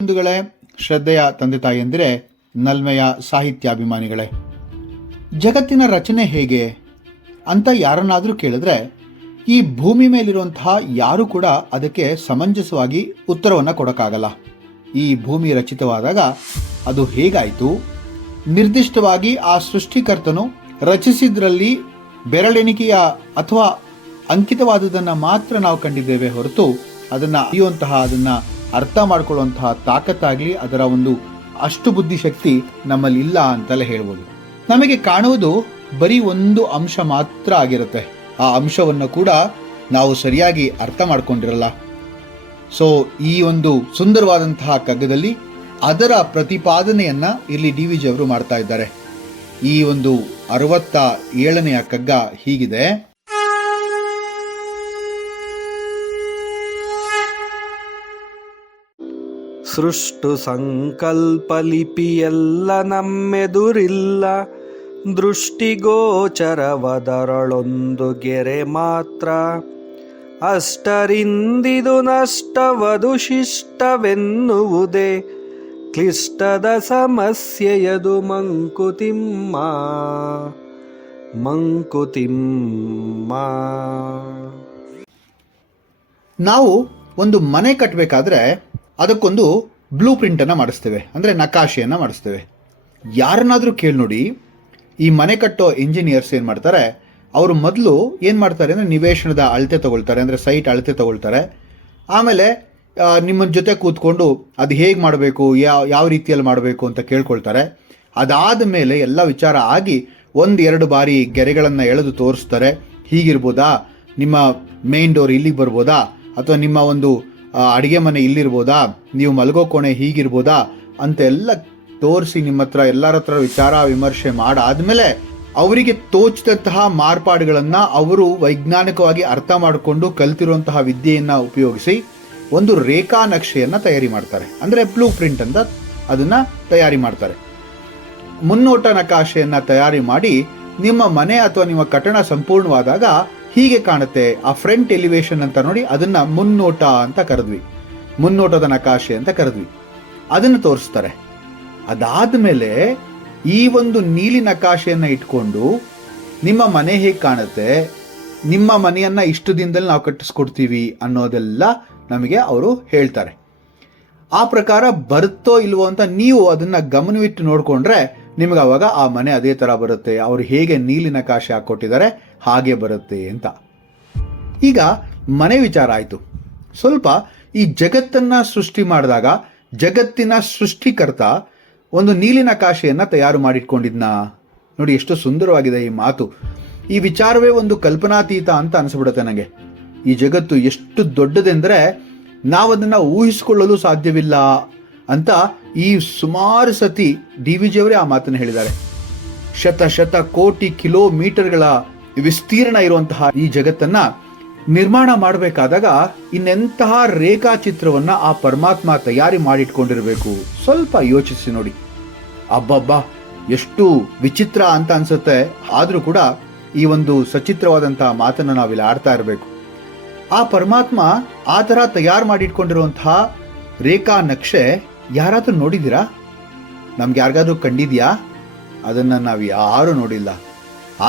ಬಂಧುಗಳೇ, ಶ್ರದ್ಧೆಯ ತಂದೆ ತಾಯಿಯಂದಿರೆ, ನಲ್ಮೆಯ ಸಾಹಿತ್ಯಾಭಿಮಾನಿಗಳೇ, ಜಗತ್ತಿನ ರಚನೆ ಹೇಗೆ ಅಂತ ಯಾರನ್ನಾದರೂ ಕೇಳಿದ್ರೆ ಈ ಭೂಮಿ ಮೇಲಿರುವಂತಹ ಯಾರು ಕೂಡ ಅದಕ್ಕೆ ಸಮಂಜಸವಾಗಿ ಉತ್ತರವನ್ನು ಕೊಡೋಕ್ಕಾಗಲ್ಲ. ಈ ಭೂಮಿ ರಚಿತವಾದಾಗ ಅದು ಹೇಗಾಯಿತು, ನಿರ್ದಿಷ್ಟವಾಗಿ ಆ ಸೃಷ್ಟಿಕರ್ತನು ರಚಿಸಿದ್ರಲ್ಲಿ ಬೆರಳೆಣಿಕೆಯ ಅಥವಾ ಅಂಕಿತವಾದುದನ್ನು ಮಾತ್ರ ನಾವು ಕಂಡಿದ್ದೇವೆ ಹೊರತು ಅದನ್ನು ಅರಿಯುವಂತಹ, ಅದನ್ನು ಅರ್ಥ ಮಾಡಿಕೊಳ್ಳುವಂತಹ ತಾಕತ್ತಾಗಲಿ ಅದರ ಒಂದು ಅಷ್ಟು ಬುದ್ಧಿಶಕ್ತಿ ನಮ್ಮಲ್ಲಿ ಇಲ್ಲ ಅಂತಲೇ ಹೇಳ್ಬೋದು. ನಮಗೆ ಕಾಣುವುದು ಬರೀ ಒಂದು ಅಂಶ ಮಾತ್ರ ಆಗಿರುತ್ತೆ. ಆ ಅಂಶವನ್ನು ಕೂಡ ನಾವು ಸರಿಯಾಗಿ ಅರ್ಥ ಮಾಡ್ಕೊಂಡಿರಲ್ಲ. ಸೊ ಈ ಒಂದು ಸುಂದರವಾದಂತಹ ಕಗ್ಗದಲ್ಲಿ ಅದರ ಪ್ರತಿಪಾದನೆಯನ್ನ ಇಲ್ಲಿ DVG ಅವರು ಮಾಡ್ತಾ ಇದ್ದಾರೆ. ಈ ಒಂದು 67ನೆಯ ಕಗ್ಗ ಹೀಗಿದೆ. ಸೃಷ್ಟು ಸಂಕಲ್ಪ ಲಿಪಿಯೆಲ್ಲ ನಮ್ಮೆದುರಿಲ್ಲ, ದೃಷ್ಟಿಗೋಚರವದರಳೊಂದು ಗೆರೆ ಮಾತ್ರ. ಅಷ್ಟರಿಂದಿದು ನಷ್ಟವದು ಶಿಷ್ಟವೆನ್ನುವುದೇ ಕ್ಲಿಷ್ಟದ ಸಮಸ್ಯೆಯದು ಮಂಕುತಿಮ್ಮ. ನಾವು ಒಂದು ಮನೆ ಕಟ್ಟಬೇಕಾದ್ರೆ ಅದಕ್ಕೊಂದು ಬ್ಲೂ ಪ್ರಿಂಟನ್ನು ಮಾಡಿಸ್ತೇವೆ, ಅಂದರೆ ನಕಾಶೆಯನ್ನು ಮಾಡಿಸ್ತೇವೆ. ಯಾರನ್ನಾದರೂ ಕೇಳಿ ನೋಡಿ, ಈ ಮನೆ ಕಟ್ಟೋ ಇಂಜಿನಿಯರ್ಸ್ ಏನು ಮಾಡ್ತಾರೆ, ಅವರು ಮೊದಲು ಏನು ಮಾಡ್ತಾರೆ ಅಂದರೆ ನಿವೇಶನದ ಅಳತೆ ತಗೊಳ್ತಾರೆ, ಅಂದರೆ ಸೈಟ್ ಅಳತೆ ತಗೊಳ್ತಾರೆ. ಆಮೇಲೆ ನಿಮ್ಮ ಜೊತೆ ಕೂತ್ಕೊಂಡು ಅದು ಹೇಗೆ ಮಾಡಬೇಕು, ಯಾವ ರೀತಿಯಲ್ಲಿ ಮಾಡಬೇಕು ಅಂತ ಕೇಳ್ಕೊಳ್ತಾರೆ. ಅದಾದ ಮೇಲೆ ಎಲ್ಲ ವಿಚಾರ ಆಗಿ 1-2 ಬಾರಿ ಗೆರೆಗಳನ್ನು ಎಳೆದು ತೋರಿಸ್ತಾರೆ. ಹೀಗಿರ್ಬೋದಾ, ನಿಮ್ಮ ಮೇನ್ ಡೋರ್ ಇಲ್ಲಿಗೆ ಬರ್ಬೋದಾ, ಅಥವಾ ನಿಮ್ಮ ಒಂದು ಅಡುಗೆ ಮನೆ ಇಲ್ಲಿರ್ಬೋದಾ, ನೀವು ಮಲಗೋ ಕೋಣೆ ಹೀಗಿರ್ಬೋದಾ ಅಂತೆಲ್ಲ ತೋರಿಸಿ ನಿಮ್ಮ ಹತ್ರ ಎಲ್ಲರ ಹತ್ರ ವಿಚಾರ ವಿಮರ್ಶೆ ಮಾಡಾದ್ಮೇಲೆ ಅವರಿಗೆ ತೋಚಿದಂತಹ ಮಾರ್ಪಾಡುಗಳನ್ನು ಅವರು ವೈಜ್ಞಾನಿಕವಾಗಿ ಅರ್ಥ ಮಾಡಿಕೊಂಡು ಕಲ್ತಿರುವಂತಹ ವಿದ್ಯೆಯನ್ನು ಉಪಯೋಗಿಸಿ ಒಂದು ರೇಖಾ ನಕ್ಷೆಯನ್ನು ತಯಾರಿ ಮಾಡ್ತಾರೆ. ಅಂದರೆ ಬ್ಲೂ ಪ್ರಿಂಟ್ ಅಂತ ಅದನ್ನು ತಯಾರಿ ಮಾಡ್ತಾರೆ. ಮುನ್ನೋಟ ನಕಾಶೆಯನ್ನು ತಯಾರಿ ಮಾಡಿ ನಿಮ್ಮ ಮನೆ ಅಥವಾ ನಿಮ್ಮ ಕಟ್ಟಡ ಸಂಪೂರ್ಣವಾದಾಗ ಹೀಗೆ ಕಾಣುತ್ತೆ, ಆ ಫ್ರಂಟ್ ಎಲಿವೇಶನ್ ಅಂತ ನೋಡಿ, ಅದನ್ನು ಮುನ್ನೋಟ ಅಂತ ಕರೆದ್ವಿ, ಮುನ್ನೋಟದ ನಕಾಶೆ ಅಂತ ಕರೆದ್ವಿ. ಅದನ್ನು ತೋರಿಸ್ತಾರೆ. ಅದಾದ ಮೇಲೆ ಈ ಒಂದು ನೀಲಿ ನಕಾಶೆಯನ್ನು ಇಟ್ಕೊಂಡು ನಿಮ್ಮ ಮನೆ ಹೇಗೆ ಕಾಣುತ್ತೆ, ನಿಮ್ಮ ಮನೆಯನ್ನು ಇಷ್ಟು ದಿನದಲ್ಲಿ ನಾವು ಕಟ್ಟಿಸ್ಕೊಡ್ತೀವಿ ಅನ್ನೋದೆಲ್ಲ ನಮಗೆ ಅವರು ಹೇಳ್ತಾರೆ. ಆ ಪ್ರಕಾರ ಬರುತ್ತೋ ಇಲ್ವೋ ಅಂತ ನೀವು ಅದನ್ನು ಗಮನವಿಟ್ಟು ನೋಡಿಕೊಂಡ್ರೆ ನಿಮಗೆ ಅವಾಗ ಆ ಮನೆ ಅದೇ ಥರ ಬರುತ್ತೆ, ಅವರು ಹೇಗೆ ನೀಲಿ ನಕಾಶೆ ಹಾಕ್ಕೊಟ್ಟಿದ್ದಾರೆ ಹಾಗೆ ಬರುತ್ತೆ ಅಂತ. ಈಗ ಮನೆ ವಿಚಾರ ಆಯಿತು. ಸ್ವಲ್ಪ ಈ ಜಗತ್ತನ್ನು ಸೃಷ್ಟಿ ಮಾಡಿದಾಗ ಜಗತ್ತಿನ ಸೃಷ್ಟಿಕರ್ತ ಒಂದು ನೀಲಿ ನಕಾಶೆಯನ್ನು ತಯಾರು ಮಾಡಿಟ್ಕೊಂಡಿದ್ನ. ನೋಡಿ ಎಷ್ಟು ಸುಂದರವಾಗಿದೆ ಈ ಮಾತು. ಈ ವಿಚಾರವೇ ಒಂದು ಕಲ್ಪನಾತೀತ ಅಂತ ಅನಿಸ್ಬಿಡುತ್ತೆ ನನಗೆ. ಈ ಜಗತ್ತು ಎಷ್ಟು ದೊಡ್ಡದೆಂದರೆ ನಾವದನ್ನು ಊಹಿಸಿಕೊಳ್ಳಲು ಸಾಧ್ಯವಿಲ್ಲ ಅಂತ ಈ ಸುಮಾರು ಸತಿ DVG ಅವರೇ ಆ ಮಾತನ್ನು ಹೇಳಿದ್ದಾರೆ. ಶತ ಕೋಟಿ ಕಿಲೋಮೀಟರ್ಗಳ ವಿಸ್ತೀರ್ಣ ಇರುವಂತಹ ಈ ಜಗತ್ತನ್ನ ನಿರ್ಮಾಣ ಮಾಡಬೇಕಾದಾಗ ಇನ್ನೆಂತಹ ರೇಖಾಚಿತ್ರವನ್ನ ಆ ಪರಮಾತ್ಮ ತಯಾರಿ ಮಾಡಿಟ್ಕೊಂಡಿರಬೇಕು. ಸ್ವಲ್ಪ ಯೋಚಿಸಿ ನೋಡಿ. ಅಬ್ಬಬ್ಬಾ, ಎಷ್ಟು ವಿಚಿತ್ರ ಅಂತ ಅನ್ಸುತ್ತೆ. ಆದರೂ ಕೂಡ ಈ ಒಂದು ಸಚಿತ್ರವಾದಂತಹ ಮಾತನ್ನು ನಾವಿಲ್ಲಿ ಆಡ್ತಾ ಇರಬೇಕು. ಆ ಪರಮಾತ್ಮ ಆ ಥರ ತಯಾರು ಮಾಡಿಟ್ಕೊಂಡಿರುವಂತಹ ರೇಖಾ ನಕ್ಷೆ ಯಾರಾದರೂ ನೋಡಿದ್ದೀರಾ? ನಮ್ಗೆ ಯಾರಿಗಾದ್ರೂ ಕಂಡಿದ್ಯಾ? ಅದನ್ನು ನಾವು ಯಾರೂ ನೋಡಿಲ್ಲ.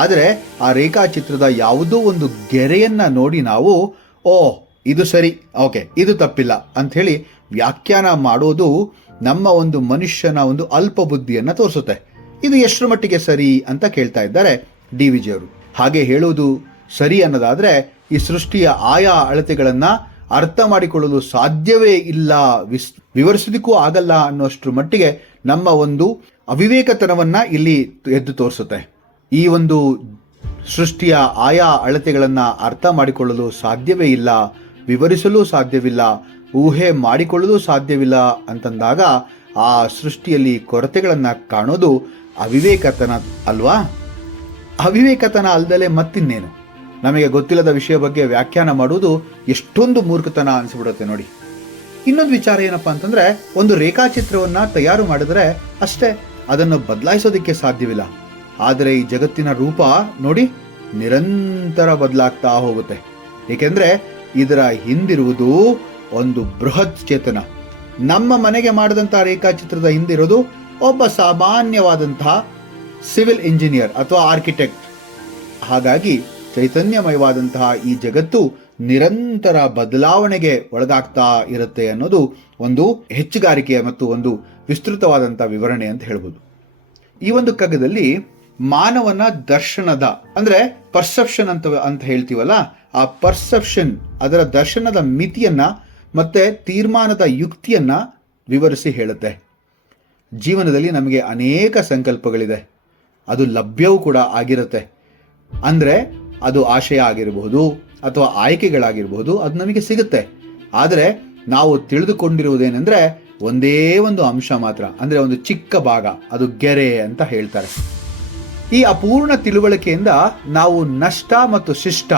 ಆದರೆ ಆ ರೇಖಾಚಿತ್ರದ ಯಾವುದೋ ಒಂದು ಗೆರೆಯನ್ನು ನೋಡಿ ನಾವು ಇದು ಸರಿ, ಓಕೆ ಇದು ತಪ್ಪಿಲ್ಲ ಅಂಥೇಳಿ ವ್ಯಾಖ್ಯಾನ ಮಾಡೋದು ನಮ್ಮ ಒಂದು ಮನುಷ್ಯನ ಒಂದು ಅಲ್ಪ ಬುದ್ಧಿಯನ್ನು ತೋರಿಸುತ್ತೆ. ಇದು ಎಷ್ಟರ ಮಟ್ಟಿಗೆ ಸರಿ ಅಂತ ಕೇಳ್ತಾ ಇದ್ದಾರೆ DVG ಅವರು. ಹಾಗೆ ಹೇಳುವುದು ಸರಿ ಅನ್ನೋದಾದರೆ ಈ ಸೃಷ್ಟಿಯ ಆಯಾ ಅಳತೆಗಳನ್ನು ಅರ್ಥ ಮಾಡಿಕೊಳ್ಳಲು ಸಾಧ್ಯವೇ ಇಲ್ಲ, ವಿವರಿಸೋದಕ್ಕೂ ಆಗಲ್ಲ ಅನ್ನೋಷ್ಟರ ಮಟ್ಟಿಗೆ ನಮ್ಮ ಒಂದು ಅವಿವೇಕತನವನ್ನು ಇಲ್ಲಿ ಎದ್ದು ತೋರಿಸುತ್ತೆ. ಈ ಒಂದು ಸೃಷ್ಟಿಯ ಆಯಾ ಅಳತೆಗಳನ್ನು ಅರ್ಥ ಮಾಡಿಕೊಳ್ಳಲು ಸಾಧ್ಯವೇ ಇಲ್ಲ, ವಿವರಿಸಲು ಸಾಧ್ಯವಿಲ್ಲ, ಊಹೆ ಮಾಡಿಕೊಳ್ಳಲು ಸಾಧ್ಯವಿಲ್ಲ ಅಂತಂದಾಗ ಆ ಸೃಷ್ಟಿಯಲ್ಲಿ ಕೊರತೆಗಳನ್ನು ಕಾಣೋದು ಅವಿವೇಕತನ ಅಲ್ವಾ? ಅವಿವೇಕತನ ಅಲ್ಲದಲೇ ಮತ್ತಿನ್ನೇನು? ನಮಗೆ ಗೊತ್ತಿಲ್ಲದ ವಿಷಯ ಬಗ್ಗೆ ವ್ಯಾಖ್ಯಾನ ಮಾಡುವುದು ಎಷ್ಟೊಂದು ಮೂರ್ಖತನ ಅನಿಸ್ಬಿಡುತ್ತೆ ನೋಡಿ. ಇನ್ನೊಂದು ವಿಚಾರ ಏನಪ್ಪಾ ಅಂತಂದ್ರೆ, ಒಂದು ರೇಖಾಚಿತ್ರವನ್ನ ತಯಾರು ಮಾಡಿದ್ರೆ ಅಷ್ಟೇ, ಅದನ್ನು ಬದಲಾಯಿಸೋದಕ್ಕೆ ಸಾಧ್ಯವಿಲ್ಲ. ಆದರೆ ಈ ಜಗತ್ತಿನ ರೂಪ ನೋಡಿ ನಿರಂತರ ಬದಲಾಗ್ತಾ ಹೋಗುತ್ತೆ. ಏಕೆಂದ್ರೆ ಇದರ ಹಿಂದಿರುವುದು ಒಂದು ಬೃಹತ್ ಚೇತನ, ನಮ್ಮ ಮನೆಗೆ ಮಾಡಿದಂತಹ ರೇಖಾಚಿತ್ರದ ಹಿಂದಿರೋದು ಒಬ್ಬ ಸಾಮಾನ್ಯವಾದಂತಹ ಸಿವಿಲ್ ಇಂಜಿನಿಯರ್ ಅಥವಾ ಆರ್ಕಿಟೆಕ್ಟ್. ಹಾಗಾಗಿ ಚೈತನ್ಯಮಯವಾದಂತಹ ಈ ಜಗತ್ತು ನಿರಂತರ ಬದಲಾವಣೆಗೆ ಒಳಗಾಗ್ತಾ ಇರುತ್ತೆ ಅನ್ನೋದು ಒಂದು ಹೆಚ್ಚುಗಾರಿಕೆಯ ಮತ್ತು ಒಂದು ವಿಸ್ತೃತವಾದಂತಹ ವಿವರಣೆ ಅಂತ ಹೇಳ್ಬೋದು. ಈ ಒಂದು ಕಗ್ಗದಲ್ಲಿ ಮಾನವನ ದರ್ಶನದ ಅಂದ್ರೆ ಪರ್ಸೆಪ್ಷನ್ ಅಂತ ಹೇಳ್ತೀವಲ್ಲ, ಆ ಪರ್ಸೆಪ್ಷನ್ ಅದರ ದರ್ಶನದ ಮಿತಿಯನ್ನ ಮತ್ತೆ ತೀರ್ಮಾನದ ಯುಕ್ತಿಯನ್ನ ವಿವರಿಸಿ ಹೇಳುತ್ತೆ. ಜೀವನದಲ್ಲಿ ನಮಗೆ ಅನೇಕ ಸಂಕಲ್ಪಗಳಿದೆ, ಅದು ಲಭ್ಯವೂ ಕೂಡ ಆಗಿರುತ್ತೆ. ಅಂದ್ರೆ ಅದು ಆಶಯ ಆಗಿರಬಹುದು ಅಥವಾ ಆಯ್ಕೆಗಳಾಗಿರಬಹುದು, ಅದು ನಮಗೆ ಸಿಗುತ್ತೆ. ಆದರೆ ನಾವು ತಿಳಿದುಕೊಂಡಿರುವುದೇನೆಂದ್ರೆ ಒಂದೇ ಒಂದು ಅಂಶ ಮಾತ್ರ, ಅಂದ್ರೆ ಒಂದು ಚಿಕ್ಕ ಭಾಗ, ಅದು ಗೆರೆ ಅಂತ ಹೇಳ್ತಾರೆ. ಈ ಅಪೂರ್ಣ ತಿಳುವಳಿಕೆಯಿಂದ ನಾವು ನಷ್ಟ ಮತ್ತು ಶಿಷ್ಟ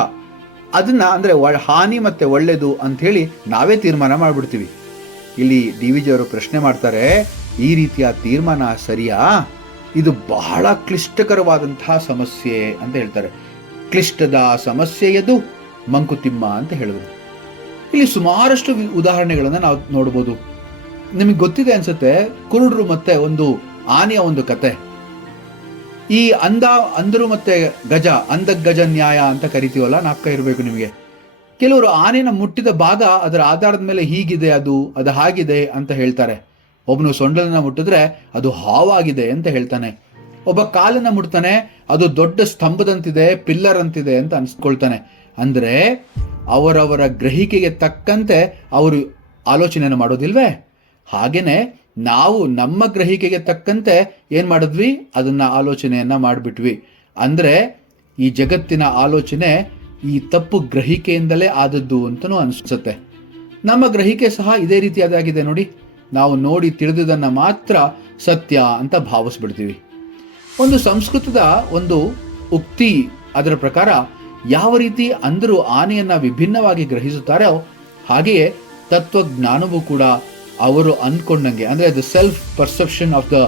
ಅದನ್ನ ಅಂದ್ರೆ ಹಾನಿ ಮತ್ತೆ ಒಳ್ಳೇದು ಅಂತ ಹೇಳಿ ನಾವೇ ತೀರ್ಮಾನ ಮಾಡ್ಬಿಡ್ತೀವಿ. ಇಲ್ಲಿ DVG ಅವರು ಪ್ರಶ್ನೆ ಮಾಡ್ತಾರೆ, ಈ ರೀತಿಯ ತೀರ್ಮಾನ ಸರಿಯಾ? ಇದು ಬಹಳ ಕ್ಲಿಷ್ಟಕರವಾದಂತಹ ಸಮಸ್ಯೆ ಅಂತ ಹೇಳ್ತಾರೆ. ಕ್ಲಿಷ್ಟದ ಸಮಸ್ಯೆಯದು ಮಂಕುತಿಮ್ಮ ಅಂತ ಹೇಳಿದ್ರು. ಇಲ್ಲಿ ಸುಮಾರಷ್ಟು ಉದಾಹರಣೆಗಳನ್ನ ನಾವು ನೋಡ್ಬೋದು. ನಿಮಗೆ ಗೊತ್ತಿದೆ ಅನ್ಸುತ್ತೆ, ಕುರುಡ್ರು ಮತ್ತೆ ಒಂದು ಆನೆಯ ಒಂದು ಕತೆ. ಈ ಅಂದರು ಮತ್ತೆ ಗಜ, ಅಂಧ ಗಜ ನ್ಯಾಯ ಅಂತ ಕರಿತೀವಲ್ಲ, ನಾಲ್ಕ ಇರಬೇಕು ನಿಮಗೆ. ಕೆಲವರು ಆನೆನ ಮುಟ್ಟಿದ ಭಾಗ ಅದರ ಆಧಾರದ ಮೇಲೆ ಹೀಗಿದೆ, ಅದು ಹಾಗಿದೆ ಅಂತ ಹೇಳ್ತಾರೆ. ಒಬ್ಬನು ಸೊಂಡಲನ್ನ ಮುಟ್ಟಿದ್ರೆ ಅದು ಹಾವಾಗಿದೆ ಅಂತ ಹೇಳ್ತಾನೆ. ಒಬ್ಬ ಕಾಲನ್ನ ಮುಟ್ತಾನೆ, ಅದು ದೊಡ್ಡ ಸ್ತಂಭದಂತಿದೆ, ಪಿಲ್ಲರ್ ಅಂತಿದೆ ಅಂತ ಅನ್ಸ್ಕೊಳ್ತಾನೆ. ಅಂದ್ರೆ ಅವರವರ ಗ್ರಹಿಕೆಗೆ ತಕ್ಕಂತೆ ಅವರು ಆಲೋಚನೆಯನ್ನು ಮಾಡೋದಿಲ್ವೇ? ಹಾಗೇನೆ ನಾವು ನಮ್ಮ ಗ್ರಹಿಕೆಗೆ ತಕ್ಕಂತೆ ಏನ್ ಮಾಡಿದ್ವಿ, ಅದನ್ನ ಆಲೋಚನೆಯನ್ನ ಮಾಡಿಬಿಟ್ವಿ. ಅಂದ್ರೆ ಈ ಜಗತ್ತಿನ ಆಲೋಚನೆ ಈ ತಪ್ಪು ಗ್ರಹಿಕೆಯಿಂದಲೇ ಆದದ್ದು ಅಂತನೂ ಅನಿಸುತ್ತೆ. ನಮ್ಮ ಗ್ರಹಿಕೆ ಸಹ ಇದೇ ರೀತಿಯಾದಾಗಿದೆ ನೋಡಿ. ನಾವು ನೋಡಿ ತಿಳಿದುದನ್ನ ಮಾತ್ರ ಸತ್ಯ ಅಂತ ಭಾವಿಸ್ಬಿಡ್ತೀವಿ. ಒಂದು ಸಂಸ್ಕೃತದ ಒಂದು ಉಕ್ತಿ ಅದರ ಪ್ರಕಾರ ಯಾವ ರೀತಿ ಅಂದರು ಆನೆಯನ್ನ ವಿಭಿನ್ನವಾಗಿ ಗ್ರಹಿಸುತ್ತಾರೋ ಹಾಗೆಯೇ ತತ್ವಜ್ಞಾನವೂ ಕೂಡ ಅವರು ಅಂದ್ಕೊಂಡಂಗೆ, ಅಂದ್ರೆ the self perception of the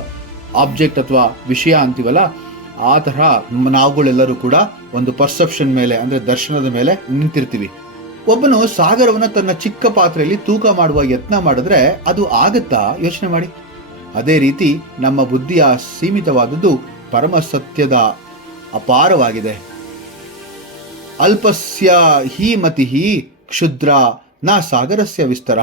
object ಅಥವಾ ವಿಷಯ ಅಂತೀವಲ್ಲ, ಆ ತರಹ ನಾವುಗಳೆಲ್ಲರೂ ಕೂಡ ಒಂದು ಪರ್ಸೆಪ್ಷನ್ ಮೇಲೆ ಅಂದ್ರೆ ದರ್ಶನದ ಮೇಲೆ ನಿಂತಿರ್ತೀವಿ. ಒಬ್ಬನು ಸಾಗರವನ್ನ ತನ್ನ ಚಿಕ್ಕ ಪಾತ್ರೆಯಲ್ಲಿ ತೂಕ ಮಾಡುವ ಯತ್ನ ಮಾಡಿದ್ರೆ ಅದು ಆಗತ್ತಾ? ಯೋಚನೆ ಮಾಡಿ. ಅದೇ ರೀತಿ ನಮ್ಮ ಬುದ್ಧಿಯ ಸೀಮಿತವಾದದ್ದು ಪರಮ ಸತ್ಯದ ಅಪಾರವಾಗಿದೆ. ಅಲ್ಪಸ್ಯ ಹಿ ಮತಿ ಕ್ಷುದ್ರ ನ ಸಾಗರಸ್ಯ ವಿಸ್ತರ.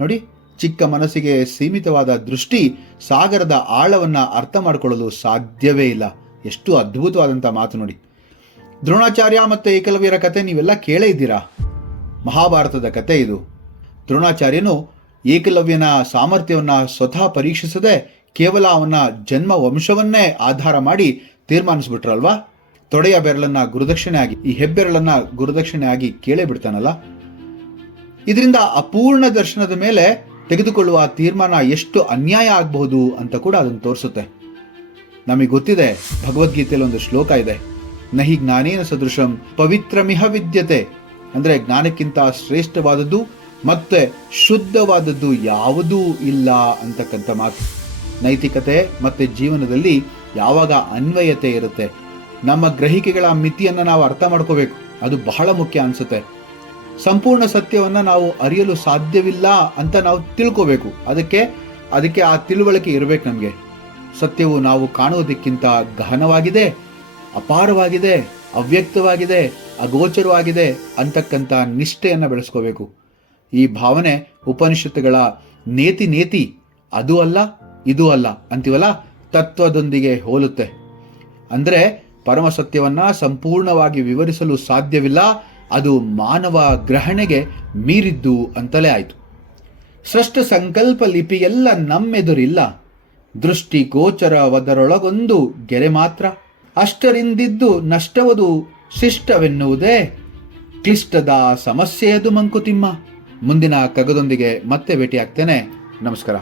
ನೋಡಿ, ಚಿಕ್ಕ ಮನಸ್ಸಿಗೆ ಸೀಮಿತವಾದ ದೃಷ್ಟಿ ಸಾಗರದ ಆಳವನ್ನ ಅರ್ಥ ಮಾಡಿಕೊಳ್ಳಲು ಸಾಧ್ಯವೇ ಇಲ್ಲ. ಎಷ್ಟು ಅದ್ಭುತವಾದಂಥ ಮಾತು ನೋಡಿ. ದ್ರೋಣಾಚಾರ್ಯ ಮತ್ತೆ ಏಕಲವ್ಯರ ಕತೆ ನೀವೆಲ್ಲ ಕೇಳೇ ಇದ್ದೀರಾ. ಮಹಾಭಾರತದ ಕತೆ ಇದು. ದ್ರೋಣಾಚಾರ್ಯನು ಏಕಲವ್ಯನ ಸಾಮರ್ಥ್ಯವನ್ನ ಸ್ವತಃ ಪರೀಕ್ಷಿಸದೆ ಕೇವಲ ಅವನ ಜನ್ಮ ವಂಶವನ್ನೇ ಆಧಾರ ಮಾಡಿ ತೀರ್ಮಾನಿಸ್ಬಿಟ್ರಲ್ವಾ. ತೊಡೆಯ ಬೆರಳನ್ನ ಗುರುದಕ್ಷಿಣೆ ಆಗಿ, ಈ ಹೆಬ್ಬೆರಳನ್ನ ಗುರುದಕ್ಷಿಣೆ ಆಗಿ ಕೇಳೇ ಬಿಡ್ತಾನಲ್ಲ. ಇದರಿಂದ ಅಪೂರ್ಣ ದರ್ಶನದ ಮೇಲೆ ತೆಗೆದುಕೊಳ್ಳುವ ತೀರ್ಮಾನ ಎಷ್ಟು ಅನ್ಯಾಯ ಆಗಬಹುದು ಅಂತ ಕೂಡ ಅದನ್ನು ತೋರಿಸುತ್ತೆ. ನಮಗೆ ಗೊತ್ತಿದೆ, ಭಗವದ್ಗೀತೆಯಲ್ಲಿ ಒಂದು ಶ್ಲೋಕ ಇದೆ, ನಹಿ ಜ್ಞಾನೇನ ಸದೃಶಂ ಪವಿತ್ರಮಿಹ ವಿದ್ಯತೆ. ಅಂದ್ರೆ ಜ್ಞಾನಕ್ಕಿಂತ ಶ್ರೇಷ್ಠವಾದದ್ದು ಮತ್ತೆ ಶುದ್ಧವಾದದ್ದು ಯಾವುದೂ ಇಲ್ಲ ಅಂತಕ್ಕಂಥ ಮಾತು. ನೈತಿಕತೆ ಮತ್ತೆ ಜೀವನದಲ್ಲಿ ಯಾವಾಗ ಅನ್ವಯತೆ ಇರುತ್ತೆ, ನಮ್ಮ ಗ್ರಹಿಕೆಗಳ ಮಿತಿಯನ್ನು ನಾವು ಅರ್ಥ ಮಾಡ್ಕೋಬೇಕು. ಅದು ಬಹಳ ಮುಖ್ಯ ಅನ್ಸುತ್ತೆ. ಸಂಪೂರ್ಣ ಸತ್ಯವನ್ನ ನಾವು ಅರಿಯಲು ಸಾಧ್ಯವಿಲ್ಲ ಅಂತ ನಾವು ತಿಳ್ಕೋಬೇಕು. ಅದಕ್ಕೆ ಆ ತಿಳುವಳಿಕೆ ಇರಬೇಕು ನಮಗೆ. ಸತ್ಯವು ನಾವು ಕಾಣುವುದಕ್ಕಿಂತ ಗಹನವಾಗಿದೆ, ಅಪಾರವಾಗಿದೆ, ಅವ್ಯಕ್ತವಾಗಿದೆ, ಅಗೋಚರವಾಗಿದೆ ಅಂತಕ್ಕಂಥ ನಿಷ್ಠೆಯನ್ನು ಬೆಳೆಸ್ಕೋಬೇಕು. ಈ ಭಾವನೆ ಉಪನಿಷತ್ತುಗಳ ನೇತಿ ಅದು ಅಲ್ಲ ಇದು ಅಲ್ಲ ಅಂತೀವಲ್ಲ, ತತ್ವದೊಂದಿಗೆ ಹೋಲುತ್ತೆ. ಅಂದ್ರೆ ಪರಮ ಸತ್ಯವನ್ನ ಸಂಪೂರ್ಣವಾಗಿ ವಿವರಿಸಲು ಸಾಧ್ಯವಿಲ್ಲ, ಅದು ಮಾನವ ಗ್ರಹಣೆಗೆ ಮೀರಿದ್ದು ಅಂತಲೇ ಆಯಿತು. ಸೃಷ್ಟ ಸಂಕಲ್ಪ ಲಿಪಿಯೆಲ್ಲ ನಮ್ಮೆದುರಿಲ್ಲ, ದೃಷ್ಟಿ ಗೋಚರವದರೊಳಗೊಂದು ಗೆರೆ ಮಾತ್ರ. ಅಷ್ಟರಿಂದಿದ್ದು ನಷ್ಟವದು ಶಿಷ್ಟವೆನ್ನುವುದೇ ಕ್ಲಿಷ್ಟದ ಸಮಸ್ಯೆಯದು ಮಂಕುತಿಮ್ಮ. ಮುಂದಿನ ಕಗ್ಗದೊಂದಿಗೆ ಮತ್ತೆ ಭೇಟಿಯಾಗ್ತೇನೆ. ನಮಸ್ಕಾರ.